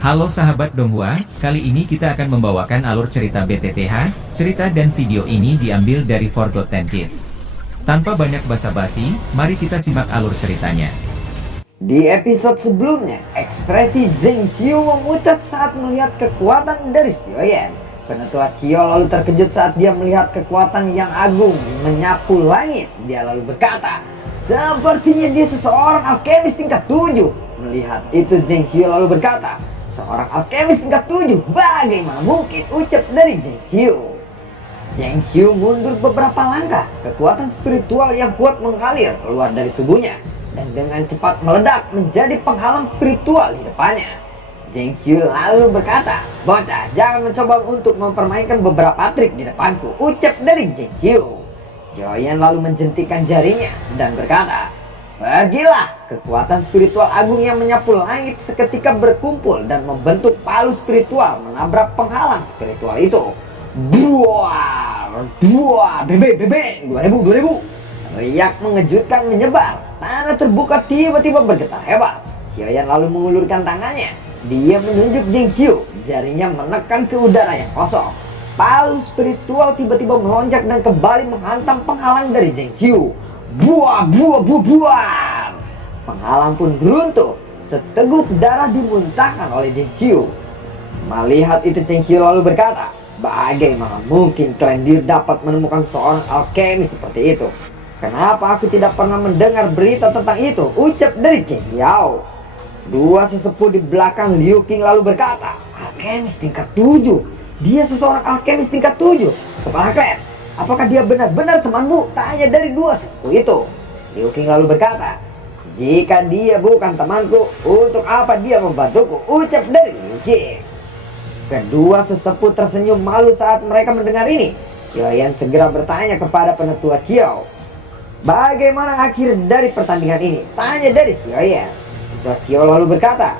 Halo sahabat Donghua, kali ini kita akan membawakan alur cerita BTTH. Cerita dan video ini diambil dari Forgotten Kid. Tanpa banyak basa-basi, mari kita simak alur ceritanya. Di episode sebelumnya, ekspresi Zheng Xiu memucat saat melihat kekuatan dari Xiaoyan. Penetua Qiao lalu terkejut saat dia melihat kekuatan yang agung menyapu langit. Dia lalu berkata, sepertinya dia seseorang alkemis tingkat 7. Melihat itu Zheng Xiu lalu berkata, seorang alkemis tingkat 7? Bagaimana mungkin? Ucap dari Zheng Xiu. Zheng Xiu mundur beberapa langkah. Kekuatan spiritual yang kuat mengalir keluar dari tubuhnya dan dengan cepat meledak menjadi penghalang spiritual di depannya. Zheng Xiu lalu berkata, bocah, jangan mencoba untuk mempermainkan beberapa trik di depanku. Ucap dari Zheng Xiu. Xiaoyan lalu menjentikan jarinya dan berkata, pergilah. Kekuatan spiritual agung yang menyapu langit seketika berkumpul dan membentuk palu spiritual menabrak penghalang spiritual itu. Duar, bebe, 2000. Riak mengejutkan menyebar. Tanah terbuka tiba-tiba bergetar hebat. Xiaoyan lalu mengulurkan tangannya. Dia menunjuk Zheng Xiu. Jarinya menekan ke udara yang kosong. Palu spiritual tiba-tiba melonjak dan kembali menghantam penghalang dari Zheng Xiu. Buar. Penghalang pun runtuh. Seteguk darah dimuntahkan oleh Zheng Xiu. Melihat itu Zheng Xiu lalu berkata, bagaimana mungkin kalian dapat menemukan seorang alkemis seperti itu? Kenapa aku tidak pernah mendengar berita tentang itu? Ucap dari Zheng Yao. Dua sesepuh di belakang Liu Qing lalu berkata, alkemis tingkat 7? Dia seseorang alkemis tingkat 7? Kepala klan, apakah dia benar-benar temanmu? Tanya dari dua sesepuh itu. Liu Qing lalu berkata, jika dia bukan temanku, untuk apa dia membantuku? Ucap dari Liu Qing. Kedua sesepuh tersenyum malu saat mereka mendengar ini. Xiaoyan segera bertanya kepada penetua Qiao, bagaimana akhir dari pertandingan ini? Tanya dari Xiaoyan. Penetua Qiao lalu berkata,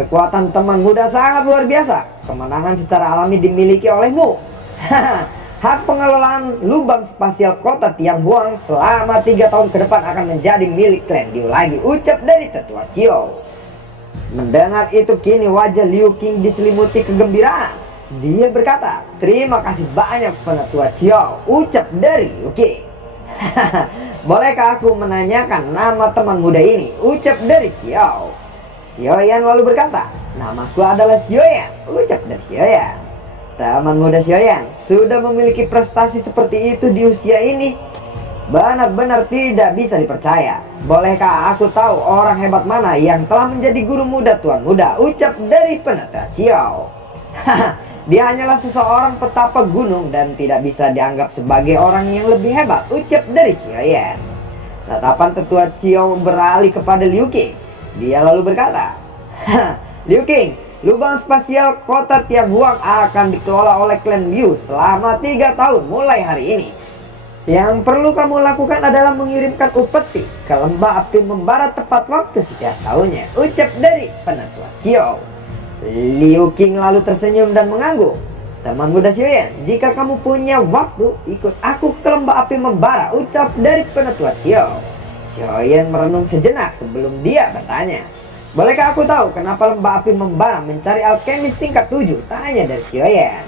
kekuatan teman muda sangat luar biasa. Kemenangan secara alami dimiliki olehmu. Hak pengelolaan lubang spasial kota Tianhuang selama 3 tahun ke depan akan menjadi milik klan Liu lagi. Ucap dari tetua Qiao. Mendengar itu kini wajah Liu Qing diselimuti kegembiraan. Dia berkata, terima kasih banyak penetua Qiao. Ucap dari Liu Qing. Bolehkah aku menanyakan nama teman muda ini? Ucap dari Qiao. Xiaoyan lalu berkata, namaku adalah Xiaoyan. Ucap dari Xiaoyan. Teman muda Xiaoyan sudah memiliki prestasi seperti itu di usia ini. Benar-benar tidak bisa dipercaya. Bolehkah aku tahu orang hebat mana yang telah menjadi guru muda tuan muda? Ucap dari penetua Qiao. Dia hanyalah seseorang petapa gunung dan tidak bisa dianggap sebagai orang yang lebih hebat. Ucap dari Xiaoyan. Tatapan tetua Qiao beralih kepada Liu Qing. Dia lalu berkata, Liu Qing, lubang spasial kota Tianhuang akan dikelola oleh klan Liu selama 3 tahun mulai hari ini. Yang perlu kamu lakukan adalah mengirimkan upeti ke lembah api membara tepat waktu setiap tahunnya. Ucap dari penetua Qiao. Liu Qing lalu tersenyum dan mengangguk. Teman muda Xiaoyan, jika kamu punya waktu, ikut aku ke lembah api membara. Ucap dari penetua Qiao. Xiaoyan merenung sejenak sebelum dia bertanya, bolehkah aku tahu kenapa lembah api membara mencari alkemis tingkat 7? Tanya dari Xiaoyan.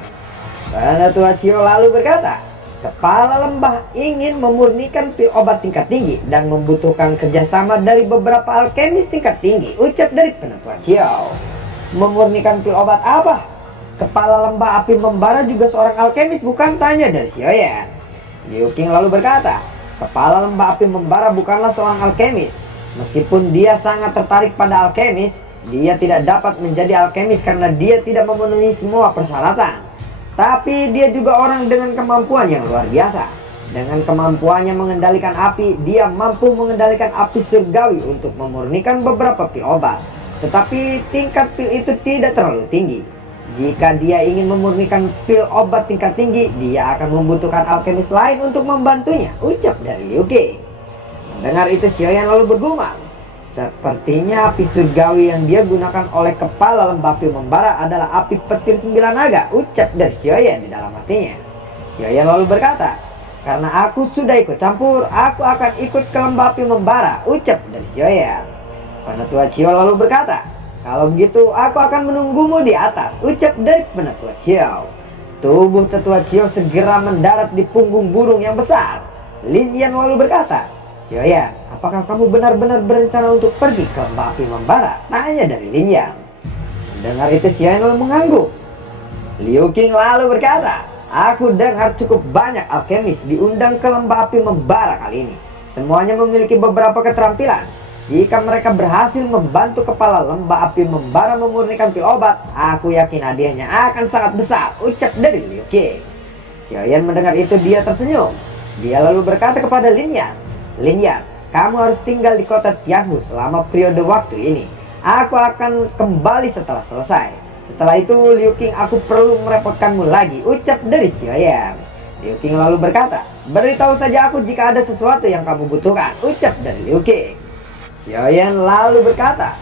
Penetua Qiao lalu berkata, kepala lembah ingin memurnikan pil obat tingkat tinggi dan membutuhkan kerjasama dari beberapa alkemis tingkat tinggi. Ucap dari penetua Qiao. Memurnikan pil obat apa? Kepala lembah api membara juga seorang alkemis bukan? Tanya dari Xiaoyan. Liu Qing lalu berkata, kepala lembah api membara bukanlah seorang alkemis. Meskipun dia sangat tertarik pada alkemis, dia tidak dapat menjadi alkemis karena dia tidak memenuhi semua persyaratan. Tapi dia juga orang dengan kemampuan yang luar biasa. Dengan kemampuannya mengendalikan api, dia mampu mengendalikan api surgawi untuk memurnikan beberapa pil obat. Tetapi tingkat pil itu tidak terlalu tinggi. Jika dia ingin memurnikan pil obat tingkat tinggi, dia akan membutuhkan alkemis lain untuk membantunya. Ucap dari Liu Qing. Mendengar itu Xiaoyan lalu bergumam. Sepertinya api surgawi yang dia gunakan oleh kepala lembah api membara adalah api petir 9 naga. Ucap dari Xiaoyan di dalam hatinya. Xiaoyan lalu berkata, karena aku sudah ikut campur, aku akan ikut ke lembah api membara. Ucap dari Xiaoyan. Penetua Qiao lalu berkata, Kalau begitu aku akan menunggumu di atas, ucap dari penatua Xiao. Tubuh tetua Xiao segera mendarat di punggung burung yang besar. Lin Yan lalu berkata, "Xiaoyan, apakah kamu benar-benar berencana untuk pergi ke lembah api membara?" Tanya dari Lin Yan. Mendengar itu Xiaoyan lalu mengangguk. Liu Qing lalu berkata, "Aku dengar cukup banyak alkemis diundang ke lembah api membara kali ini. Semuanya memiliki beberapa keterampilan. Jika mereka berhasil membantu kepala lembah api membara memurnikan pil obat, aku yakin hadiahnya akan sangat besar," ucap dari Liu Qing. Xiaoyan mendengar itu dia tersenyum. Dia lalu berkata kepada Lin Yan, "Lin Yan, kamu harus tinggal di kota Tianhu selama periode waktu ini. Aku akan kembali setelah selesai. Setelah itu Liu Qing, aku perlu merepotkanmu lagi," ucap dari Xiaoyan. Liu Qing lalu berkata, "Beritahu saja aku jika ada sesuatu yang kamu butuhkan," ucap dari Liu Qing. Xiaoyan lalu berkata,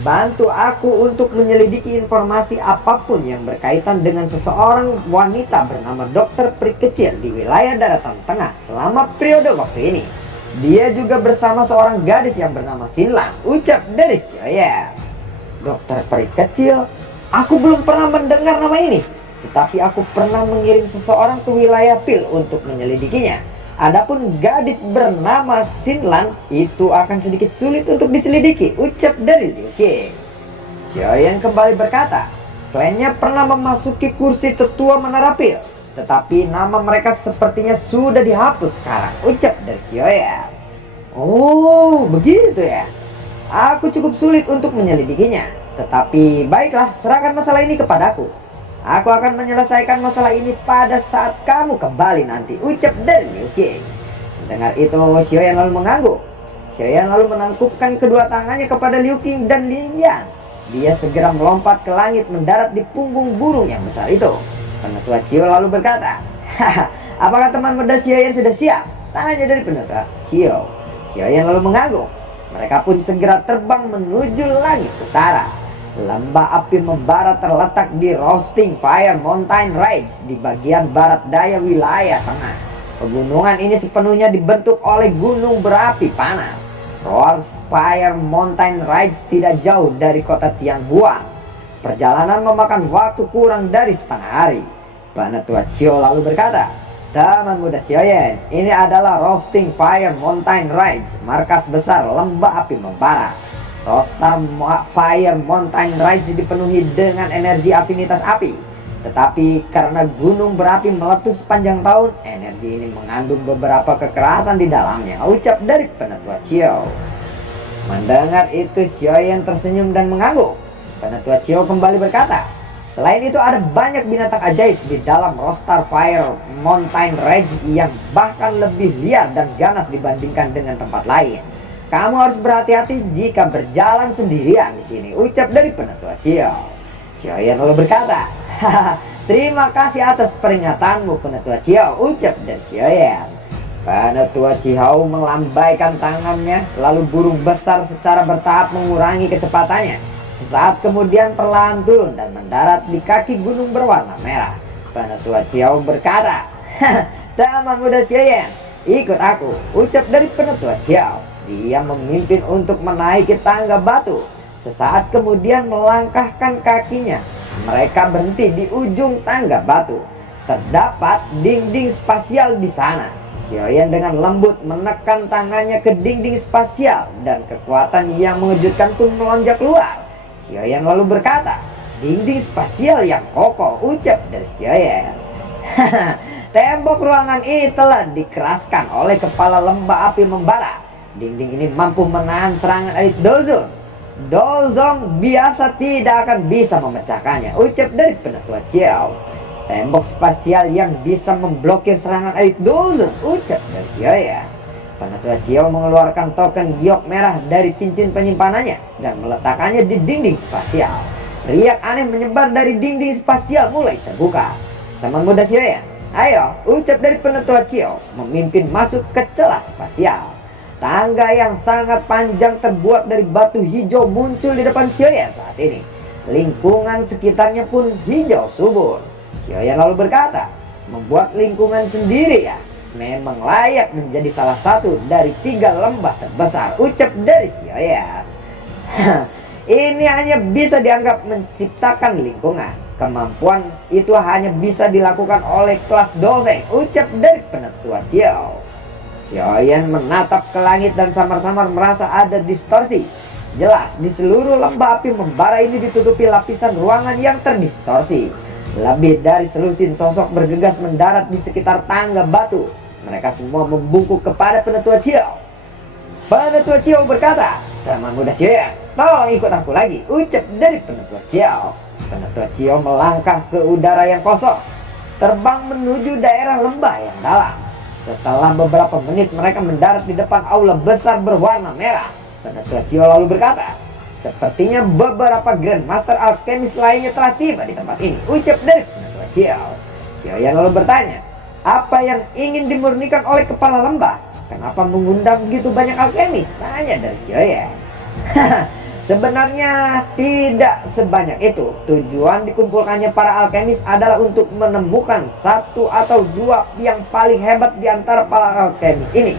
"Bantu aku untuk menyelidiki informasi apapun yang berkaitan dengan seseorang wanita bernama Dokter Peri Kecil di wilayah daratan tengah selama periode waktu ini. Dia juga bersama seorang gadis yang bernama Xinlan," ucap dari Xiaoyan. "Dokter Peri Kecil? Aku belum pernah mendengar nama ini. Tetapi aku pernah mengirim seseorang ke wilayah Pil untuk menyelidikinya. Adapun gadis bernama Xinlan itu akan sedikit sulit untuk diselidiki," ucap dari Liu Qing. Xiaoyan kembali berkata, "Klannya pernah memasuki kursi tetua Menara Pil, tetapi nama mereka sepertinya sudah dihapus sekarang," ucap dari Xiaoyan. "Oh, begitu ya. Aku cukup sulit untuk menyelidikinya. Tetapi baiklah, serahkan masalah ini kepadaku. Aku akan menyelesaikan masalah ini pada saat kamu kembali nanti," ucap dari Liu Qing. Mendengar itu Xiaoyan lalu mengangguk. Xiaoyan lalu menangkupkan kedua tangannya kepada Liu Qing dan Lin Yan. Dia segera melompat ke langit mendarat di punggung burung yang besar itu. Penatua Xiao lalu berkata, "Haha, apakah teman muda Xiaoyan sudah siap?" Tanya dari penatua Xiao. Xiaoyan lalu mengangguk. Mereka pun segera terbang menuju langit utara. Lembah api membara terletak di Roasting Fire Mountain Ridge di bagian barat daya wilayah tengah. Pegunungan ini sepenuhnya dibentuk oleh gunung berapi panas. Roasting Fire Mountain Ridge tidak jauh dari kota Tianhuan. Perjalanan memakan waktu kurang dari setengah hari. Penatua Xiao lalu berkata, "Teman muda Xiaoyan, ini adalah Roasting Fire Mountain Ridge, markas besar lembah api membara. Roasting Fire Mountain Ridge dipenuhi dengan energi afinitas api. Tetapi karena gunung berapi meletus sepanjang tahun, energi ini mengandung beberapa kekerasan di dalamnya," ucap dari penatua Xiao. Mendengar itu Xiaoyan tersenyum dan mengangguk. Penatua Xiao kembali berkata, "Selain itu ada banyak binatang ajaib di dalam Roasting Fire Mountain Ridge yang bahkan lebih liar dan ganas dibandingkan dengan tempat lain. Kamu harus berhati-hati jika berjalan sendirian di sini," ucap dari penatua Xiao. Xiaoyan lalu berkata, "Haha, terima kasih atas peringatanmu penatua Xiao," ucap dari Xiaoyan. Penatua Xiao melambaikan tangannya, lalu burung besar secara bertahap mengurangi kecepatannya. Sesaat kemudian perlahan turun dan mendarat di kaki gunung berwarna merah. Penatua Xiao berkata, "Teman muda Xiaoyan, ikut aku," ucap dari penatua Xiao. Dia memimpin untuk menaiki tangga batu. Sesaat kemudian melangkahkan kakinya. Mereka berhenti di ujung tangga batu. Terdapat dinding spasial di sana. Xiaoyan dengan lembut menekan tangannya ke dinding spasial dan kekuatan yang mengejutkan pun melonjak keluar. Xiaoyan lalu berkata, "Dinding spasial yang kokoh," ucap dari Xiaoyan. Tembok ruangan ini telah dikeraskan oleh kepala lembah api membara. Dinding ini mampu menahan serangan elit Dozong. Dozong biasa tidak akan bisa memecahkannya, ucap dari penatua Xiao. Tembok spasial yang bisa memblokir serangan elit Dozong, ucap dari Xiaoyan. Penatua Xiao mengeluarkan token giok merah dari cincin penyimpanannya dan meletakkannya di dinding spasial. Riak aneh menyebar dari dinding spasial mulai terbuka. "Teman muda Xiaoyan, ayo," ucap dari penatua Xiao, memimpin masuk ke celah spasial. Tangga yang sangat panjang terbuat dari batu hijau muncul di depan Xiaoyan saat ini. Lingkungan sekitarnya pun hijau subur. Xiaoyan lalu berkata, "Membuat lingkungan sendiri ya, memang layak menjadi salah satu dari 3 lembah terbesar," ucap dari Xiaoyan. Ini hanya bisa dianggap menciptakan lingkungan. Kemampuan itu hanya bisa dilakukan oleh kelas dosen, ucap dari penetua Chiao. Xiaoyan menatap ke langit dan samar-samar merasa ada distorsi. Jelas di seluruh lembah api membara ini ditutupi lapisan ruangan yang terdistorsi. Lebih dari selusin sosok bergegas mendarat di sekitar tangga batu. Mereka semua membungkuk kepada penetua Chiao. Penetua Chiao berkata, "Teman muda Xiaoyan, tolong ikut aku lagi," ucap dari penetua Chiao. Penetua Chiao melangkah ke udara yang kosong, terbang menuju daerah lembah yang dalam. Setelah beberapa menit mereka mendarat di depan aula besar berwarna merah. Penetua Chiao lalu berkata, "Sepertinya beberapa Grandmaster Alchemist lainnya telah tiba di tempat ini," ucap dari penetua Chiao. Xiaoyan lalu bertanya, "Apa yang ingin dimurnikan oleh kepala lembah? Kenapa mengundang begitu banyak alkemis?" Tanya dari Xiaoyan. Sebenarnya tidak sebanyak itu. Tujuan dikumpulkannya para alkemis adalah untuk menemukan satu atau dua yang paling hebat di antara para alkemis ini.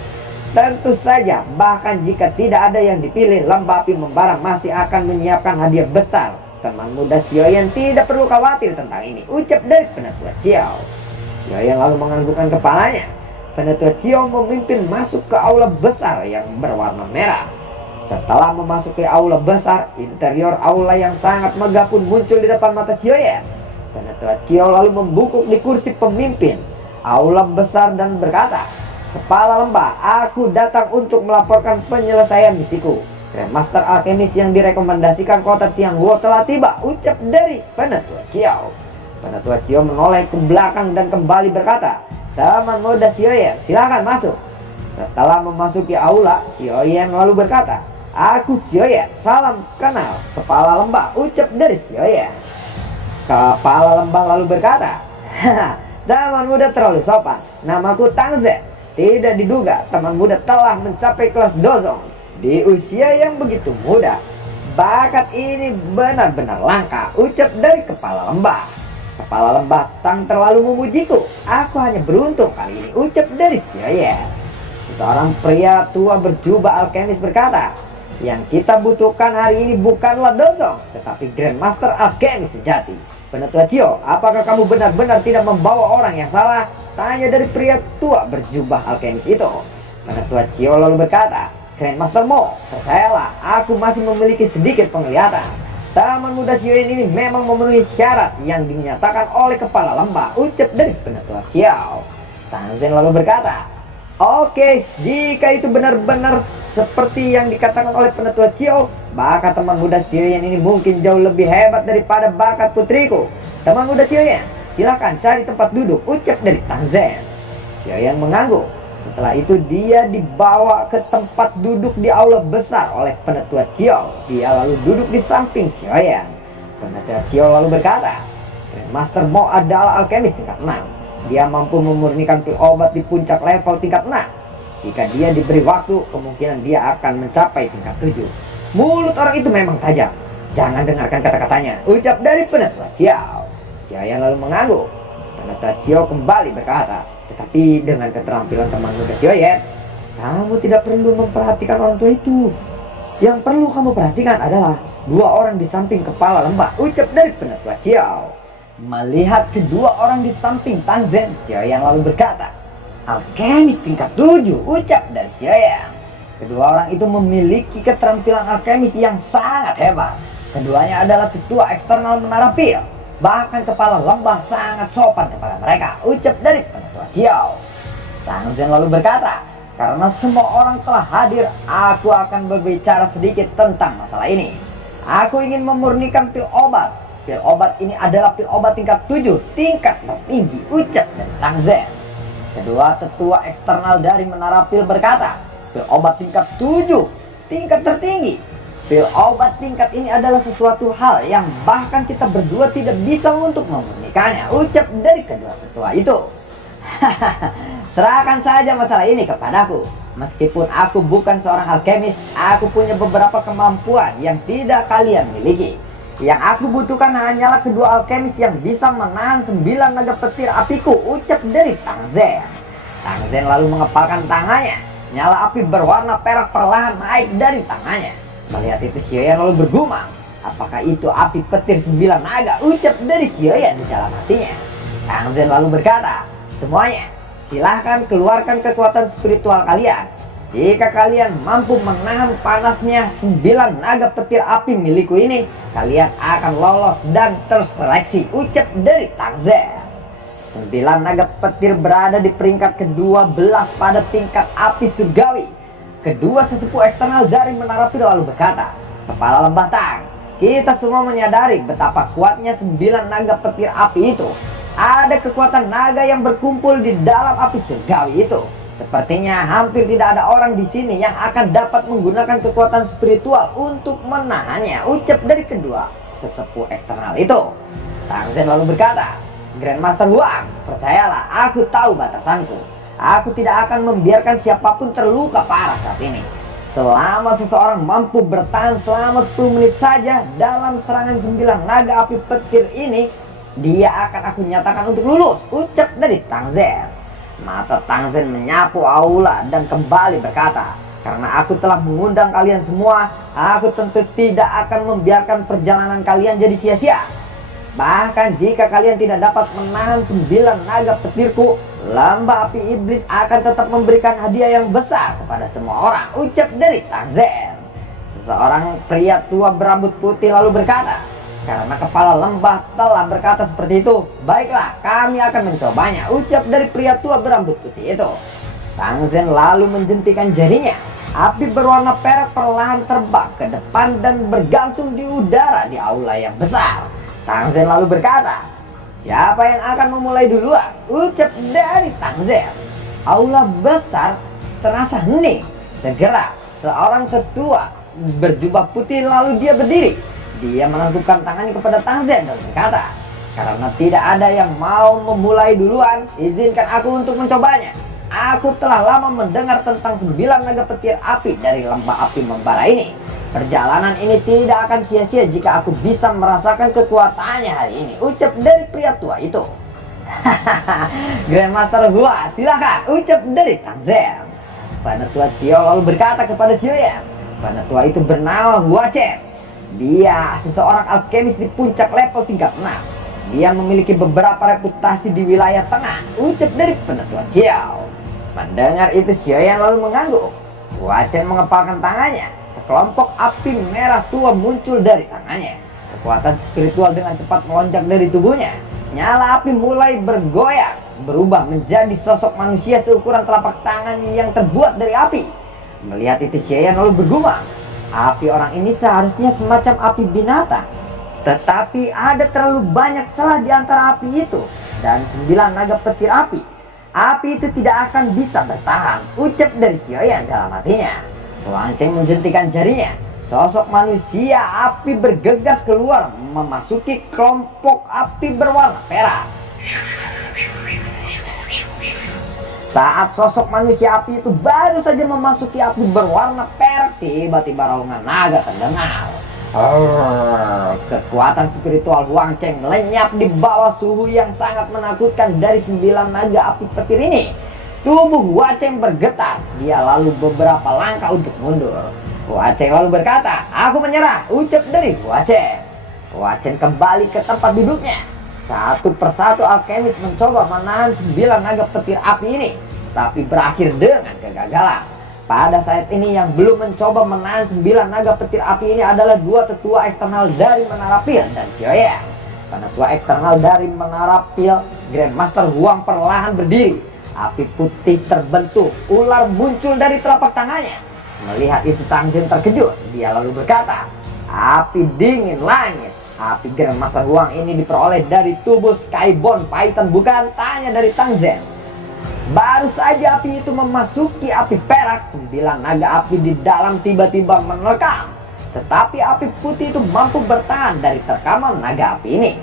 Tentu saja, bahkan jika tidak ada yang dipilih, lembah api membara masih akan menyiapkan hadiah besar. Teman muda Xiaoyan tidak perlu khawatir tentang ini, ucap dari penetua Chiao. Xiaoyan lalu menganggukkan kepalanya. Penetua Chiao memimpin masuk ke aula besar yang berwarna merah. Setelah memasuki aula besar, interior aula yang sangat megah pun muncul di depan mata Xiaoyan. Penetua Chiao lalu membungkuk di kursi pemimpin aula besar dan berkata, "Kepala lembah, aku datang untuk melaporkan penyelesaian misiku. Grandmaster Alchemist yang direkomendasikan kota Tianguo telah tiba," ucap dari penetua Chiao. Penetua Chiao menoleh ke belakang dan kembali berkata, "Teman muda Xiaoyan, silakan masuk." Setelah memasuki aula, Xiaoyan lalu berkata, "Aku Xiaoyan, salam kenal, kepala lembah," ucap dari Xiaoyan. Kepala lembah lalu berkata, "Haha, teman muda terlalu sopan. Namaku Tang Zhen. Tidak diduga teman muda telah mencapai kelas dozong di usia yang begitu muda. Bakat ini benar-benar langka," ucap dari kepala lembah. Kepala lembah Tang terlalu memujiku. "Aku hanya beruntung kali ini," ucap dari Xiaoyan. Seorang pria tua berjubah alkemis berkata, "Yang kita butuhkan hari ini bukanlah dozong, tetapi Grandmaster Alkemis sejati." Penetua Chiao, apakah kamu benar-benar tidak membawa orang yang salah? Tanya dari pria tua berjubah alkemis itu. Penetua Chiao lalu berkata, "Grandmaster Mo, percayalah, aku masih memiliki sedikit penglihatan. Teman muda Xiaoyan ini memang memenuhi syarat yang dinyatakan oleh kepala lembah," ucap dari penetua Chiao. Tang Zhen lalu berkata, "Oke, jika itu benar-benar seperti yang dikatakan oleh penetua Chiao, bakat teman muda Xiaoyan ini mungkin jauh lebih hebat daripada bakat putriku. Teman muda Xiaoyan, silakan cari tempat duduk," ucap dari Tang Zhen. Xiaoyan mengangguk. Setelah itu dia dibawa ke tempat duduk di aula besar oleh penetua Chiao. Dia lalu duduk di samping Xiaoyan. Penetua Chiao lalu berkata, "Grandmaster Mo adalah alkemis tingkat 6. Dia mampu memurnikan pil obat di puncak level tingkat 6. Jika dia diberi waktu, kemungkinan dia akan mencapai tingkat 7. Mulut orang itu memang tajam. Jangan dengarkan kata-katanya," ucap dari penetua Chiao. Xiaoyan lalu mengangguk. Penetua Chiao kembali berkata, "Tetapi dengan keterampilan teman muda Xiaoyan, kamu tidak perlu memperhatikan orang tua itu. Yang perlu kamu perhatikan adalah dua orang di samping kepala lembah," ucap dari penetua Chiao. Melihat kedua orang di samping Tang Zhen, Xiaoyan lalu berkata, "Alkemis tingkat 7, ucap dari Xiaoyan. Kedua orang itu memiliki keterampilan alkemis yang sangat hebat. Keduanya adalah ketua eksternal menara pil. Bahkan kepala lembah sangat sopan kepada mereka," ucap dari penetua Chiao. Tang Zhen lalu berkata, "Karena semua orang telah hadir, aku akan berbicara sedikit tentang masalah ini. Aku ingin memurnikan pil obat. Pil obat ini adalah pil obat tingkat 7, tingkat tertinggi," ucap dari Tang Zhen. Kedua tetua eksternal dari menara pil berkata, "Pil obat tingkat 7, tingkat tertinggi. Pil obat tingkat ini adalah sesuatu hal yang bahkan kita berdua tidak bisa untuk memurnikannya," ucap dari kedua tetua itu. "Serahkan saja masalah ini kepadaku. Meskipun aku bukan seorang alkemis, aku punya beberapa kemampuan yang tidak kalian miliki. Yang aku butuhkan hanyalah kedua alkemis yang bisa menahan 9 naga petir apiku," ucap dari Tang Zhen. Tang Zhen lalu mengepalkan tangannya. Nyala api berwarna perak perlahan naik dari tangannya. Melihat itu Xiaoyan lalu bergumam, apakah itu api petir 9 naga? Ucap dari Xiaoyan di dalam hatinya. Tang Zhen lalu berkata, semuanya, silahkan keluarkan kekuatan spiritual kalian. Jika kalian mampu menahan panasnya 9 naga petir api milikku ini, kalian akan lolos dan terseleksi. Ucap dari Tang Zhen. 9 naga petir berada di peringkat ke-12 pada tingkat api surgawi. Kedua sesepuh eksternal dari Menara Pil lalu berkata, Kepala Lembah Tang, kita semua menyadari betapa kuatnya 9 naga petir api itu. Ada kekuatan naga yang berkumpul di dalam api surgawi itu. Sepertinya hampir tidak ada orang di sini yang akan dapat menggunakan kekuatan spiritual untuk menahannya. Ucap dari kedua sesepuh eksternal itu. Tang Zhen lalu berkata, Grandmaster Huang, percayalah, aku tahu batasanku. Aku tidak akan membiarkan siapapun terluka parah saat ini. Selama seseorang mampu bertahan selama 10 menit saja dalam serangan 9 naga api petir ini, dia akan aku nyatakan untuk lulus. Ucap dari Tang Zhen. Mata Tang Zhen menyapu aula dan kembali berkata, karena aku telah mengundang kalian semua, aku tentu tidak akan membiarkan perjalanan kalian jadi sia-sia. Bahkan jika kalian tidak dapat menahan 9 naga petirku, Lembah Api Iblis akan tetap memberikan hadiah yang besar kepada semua orang. Ucap dari Tang Zhen. Seseorang pria tua berambut putih lalu berkata, karena kepala lembah telah berkata seperti itu, baiklah, kami akan mencobanya. Ucap dari pria tua berambut putih itu. Tang Zhen lalu menjentikan jarinya. Api berwarna perak perlahan terbang ke depan dan bergantung di udara di aula yang besar. Tang Zhen lalu berkata, siapa yang akan memulai duluan? Ucap dari Tang Zhen. Aula besar terasa hening. Segera seorang tetua berjubah putih lalu dia berdiri. Dia menangkupkan tangannya kepada Tang Zhen dan berkata, karena tidak ada yang mau memulai duluan, izinkan aku untuk mencobanya. Aku telah lama mendengar tentang 9 naga petir api dari lembah api membara ini. Perjalanan ini tidak akan sia-sia jika aku bisa merasakan kekuatannya hari ini. Ucap dari pria tua itu. Grandmaster Hua, silakan. Ucap dari Tang Zhen. Penatua Xiao lalu berkata kepada Xiaoyan. Penatua itu bernama Hua Chen. Dia seseorang alkemis di puncak level tingkat 6. Dia memiliki beberapa reputasi di wilayah tengah. Ucap dari penatua Xiao. Mendengar itu Xiaoyan lalu mengangguk. Hua Chen mengepalkan tangannya. Sekelompok api merah tua muncul dari tangannya. Kekuatan spiritual dengan cepat melonjak dari tubuhnya. Nyala api mulai bergoyang, berubah menjadi sosok manusia seukuran telapak tangan yang terbuat dari api. Melihat itu Xiaoyan lalu bergumam, api orang ini seharusnya semacam api binatang. Tetapi ada terlalu banyak celah di antara api itu dan 9 naga petir api. Api itu tidak akan bisa bertahan. Ucap dari Xiaoyan dalam hatinya. Huang Chen menjentikan jarinya. Sosok manusia api bergegas keluar memasuki kelompok api berwarna perak. Saat sosok manusia api itu baru saja memasuki api berwarna perak, tiba-tiba raungan naga terdengar. Kekuatan spiritual Huang Chen lenyap di bawah suhu yang sangat menakutkan dari 9 naga api petir ini. Tubuh Hua Chen bergetar. Dia lalu beberapa langkah untuk mundur. Hua Chen lalu berkata, aku menyerah. Ucap dari Hua Chen. Hua Chen kembali ke tempat duduknya. Satu persatu alkemis mencoba menahan 9 naga petir api ini, tapi berakhir dengan kegagalan. Pada saat ini yang belum mencoba menahan 9 naga petir api ini adalah dua tetua eksternal dari Menara Pil dan Xiaoyan. Penatua eksternal dari Menara Pil, Grandmaster Huang, perlahan berdiri. Api putih terbentuk, ular muncul dari telapak tangannya. Melihat itu Tang Zhen terkejut. Dia lalu berkata, api dingin langit. Api Grandmaster Huang ini diperoleh dari tubuh Skyborn Python, bukan? Tanya dari Tang Zhen. Baru saja api itu memasuki api perak, 9 naga api di dalam tiba-tiba menerkam. Tetapi api putih itu mampu bertahan dari terkaman naga api ini.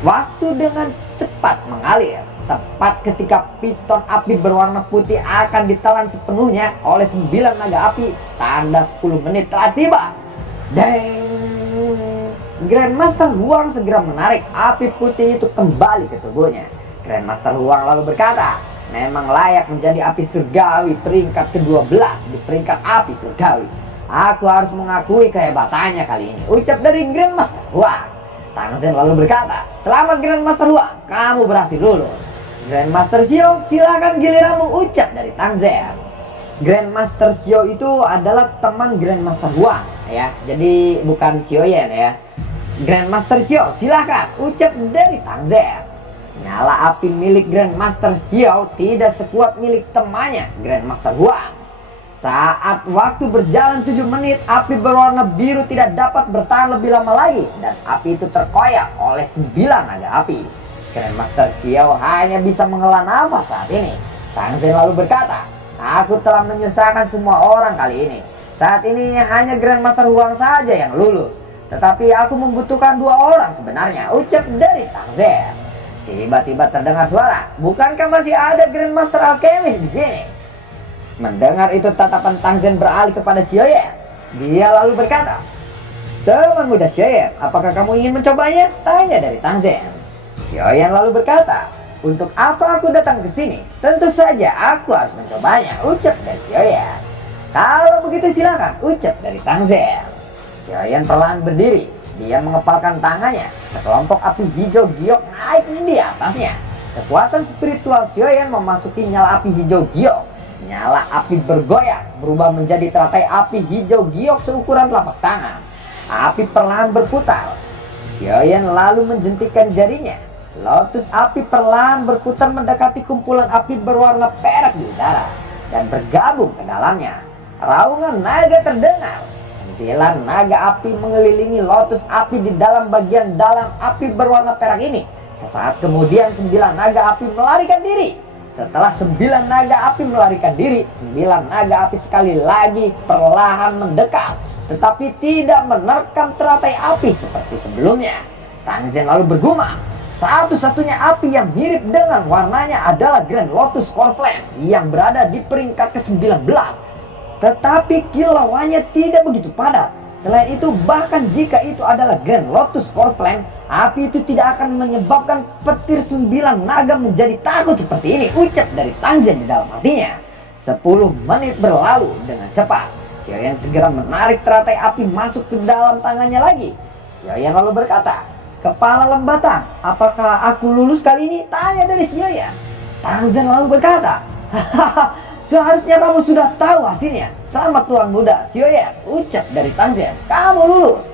Waktu dengan cepat mengalir. Tepat ketika piton api berwarna putih akan ditelan sepenuhnya oleh 9 naga api, tanda 10 menit telah tiba. Deng! Grandmaster Huang segera menarik api putih itu kembali ke tubuhnya. Grandmaster Huang lalu berkata, memang layak menjadi api surgawi peringkat ke-12 di peringkat api surgawi. Aku harus mengakui kehebatannya kali ini, ucap dari Grandmaster Huang. Tang Zen lalu berkata, selamat Grandmaster Huang, kamu berhasil lulus. Grandmaster Xiao, silakan giliranmu, ucap dari Tang Zen. Grandmaster Xiao itu adalah teman Grandmaster Huang ya, jadi bukan Xiaoyan ya. Grandmaster Xiao, silakan, ucap dari Tang Zen. Nyala api milik Grandmaster Xiao tidak sekuat milik temannya Grandmaster Huang. Saat waktu berjalan 7 menit, api berwarna biru tidak dapat bertahan lebih lama lagi dan api itu terkoyak oleh 9 naga api. Grandmaster Xiao hanya bisa menghela nafas saat ini. Tang Zen lalu berkata, aku telah menyusahkan semua orang kali ini. Saat ini hanya Grandmaster Huang saja yang lulus. Tetapi aku membutuhkan 2 orang sebenarnya, ucap dari Tang Zen. Tiba-tiba terdengar suara, bukankah masih ada Grandmaster Alchemist di sini? Mendengar itu, tatapan Tang Zen beralih kepada Xiaoyan. Dia lalu berkata, teman muda Xiaoyan, apakah kamu ingin mencobanya? Tanya dari Tang Zen. Xiaoyan lalu berkata, untuk apa aku datang ke sini? Tentu saja aku harus mencobanya, ucap dari Xiaoyan. Kalau begitu silakan, ucap dari Tang Zen. Xiaoyan perlahan berdiri. Dia mengepalkan tangannya. Sekelompok api hijau giok naik di atasnya. Kekuatan spiritual Xiaoyan memasuki nyala api hijau giok. Nyala api bergoyang, berubah menjadi teratai api hijau giok seukuran telapak tangan. Api perlahan berputar. Xiaoyan lalu menjentikan jarinya. Lotus api perlahan berputar mendekati kumpulan api berwarna perak di udara dan bergabung ke dalamnya. Raungan naga terdengar. 9 naga api mengelilingi lotus api di dalam bagian dalam api berwarna perak ini. Sesaat kemudian 9 naga api melarikan diri. Setelah 9 naga api melarikan diri, 9 naga api sekali lagi perlahan mendekat, tetapi tidak menerkam teratai api seperti sebelumnya. Tang Zen lalu bergumam, satu-satunya api yang mirip dengan warnanya adalah Grand Lotus Core Flame yang berada di peringkat ke-19. Tetapi kilauannya tidak begitu padat. Selain itu, bahkan jika itu adalah Grand Lotus Core Flame, api itu tidak akan menyebabkan petir 9 naga menjadi takut seperti ini, ucap dari Tang Zen di dalam hatinya. 10 menit berlalu dengan cepat. Xiaoyan segera menarik teratai api masuk ke dalam tangannya lagi. Xiaoyan lalu berkata, kepala lembah Tang, apakah aku lulus kali ini? Tanya dari Xiaoyan. Tang Zen lalu berkata, hahaha, seharusnya kamu sudah tahu hasilnya. Selamat tuan muda Xiaoyan, ucap dari Tang Zen, kamu lulus.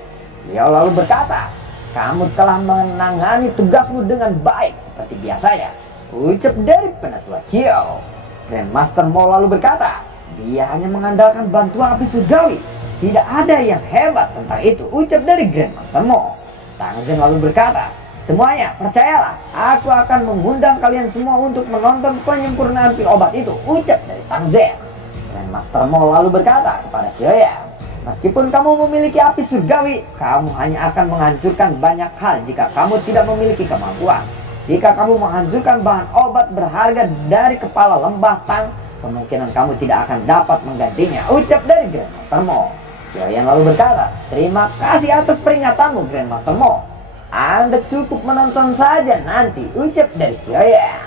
Xiao lalu berkata, kamu telah menangani tugasmu dengan baik seperti biasanya, ucap dari penatua Xiao. Grandmaster Mo lalu berkata, dia hanya mengandalkan bantuan api surgawi. Tidak ada yang hebat tentang itu, ucap dari Grandmaster Mo. Tang Zen lalu berkata, semuanya percayalah, aku akan mengundang kalian semua untuk menonton penyempurnaan pil obat itu, ucap dari Tang Zen. Grandmaster Mo lalu berkata kepada Xiaoyan, meskipun kamu memiliki api surgawi, kamu hanya akan menghancurkan banyak hal jika kamu tidak memiliki kemampuan. Jika kamu menghancurkan bahan obat berharga dari kepala lembah Tang, kemungkinan kamu tidak akan dapat menggantinya, ucap dari Grandmaster Mo. Xiaoyan lalu berkata, terima kasih atas peringatanmu Grandmaster Mo. Anda cukup menonton saja nanti, ucap dari Xiaoyan.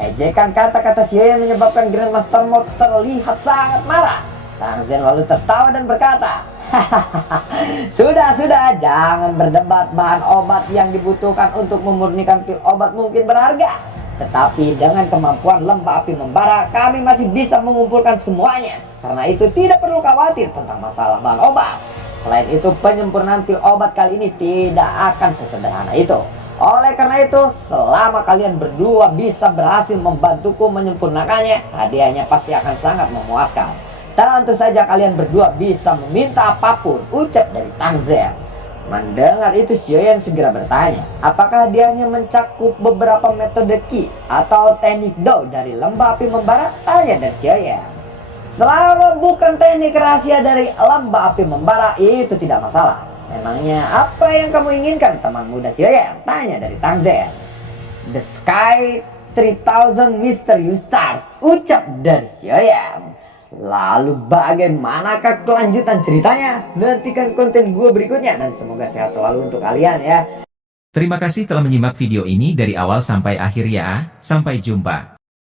Ejekan kata-kata Xiaoyan menyebabkan Grandmaster Mo terlihat sangat marah. Tang Zen lalu tertawa dan berkata, hahaha, sudah, jangan berdebat. Bahan obat yang dibutuhkan untuk memurnikan pil obat mungkin berharga, tetapi dengan kemampuan lembah api membara, kami masih bisa mengumpulkan semuanya. Karena itu tidak perlu khawatir tentang masalah bahan obat. Selain itu, penyempurnaan pil obat kali ini tidak akan sesederhana itu. Oleh karena itu, selama kalian berdua bisa berhasil membantuku menyempurnakannya, hadiahnya pasti akan sangat memuaskan. Tentu saja kalian berdua bisa meminta apapun, ucap dari Tang Zen. Mendengar itu, Xiaoyan segera bertanya, apakah hadiahnya mencakup beberapa metode Qi atau teknik Dou dari lembah api membara? Tanya dari Xiaoyan. Selama bukan teknik rahasia dari lembah api membara, itu tidak masalah. Memangnya apa yang kamu inginkan teman muda Xiaoyan? Tanya dari Tang Zen. The Sky 3000 Mysterious Stars, ucap dari Xiaoyan. Lalu bagaimanakah kelanjutan ceritanya? Nantikan konten gue berikutnya dan semoga sehat selalu untuk kalian ya. Terima kasih telah menyimak video ini dari awal sampai akhir ya. Sampai jumpa.